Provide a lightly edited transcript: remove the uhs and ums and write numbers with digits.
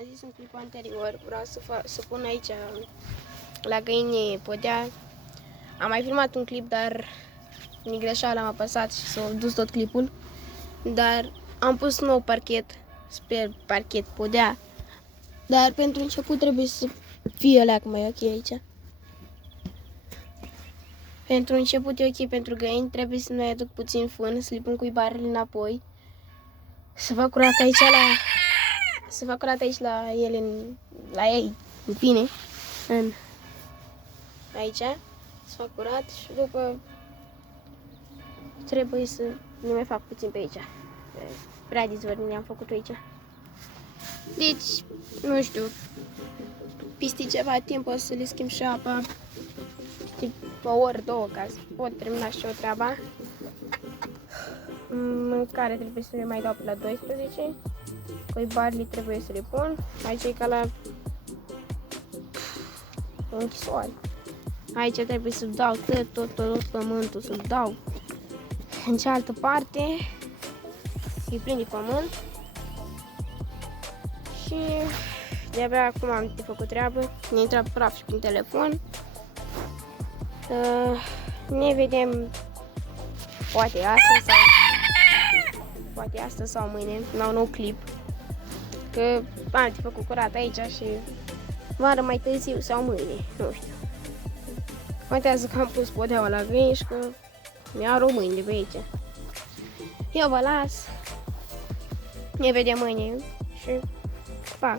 am zis în clipul anterior, vreau să pun aici la găini podea. Am mai filmat un clip, dar din greșeală am apăsat și s-a dus tot clipul. Dar am pus nou parchet, sper parchet podea. Dar pentru început trebuie să fie leac mai ok aici. Pentru început e ok pentru găini, trebuie să mai aduc puțin fân, să le pun cuibarele înapoi. Să fac curat aici la ele, la ei, în fine, aici, să fac curat și după trebuie să ne mai fac puțin pe aici. Prea dezvărdine am făcut aici. Deci, nu știu, peste ceva timp o să le schimb și apa, o oră, două, ca să pot termina și o treaba. Mâncare trebuie să le mai dau pe la 12. Coibarele trebuie să le pun. Aici e ca la o închisoare. Aici trebuie să dau tot pământul, să dau. În cealaltă parte e plin de pământ. Și de-abia acum am de făcut treabă. Ne intră praf și prin telefon. Ne vedem poate astăzi sau mâine, la un nou clip. Că am de făcut curat aici și vară mai târziu sau mâine, nu știu. Contează că am pus podeaua la găini și că mi-au români de pe aici. Eu vă las. Ne vedem mâine și pa!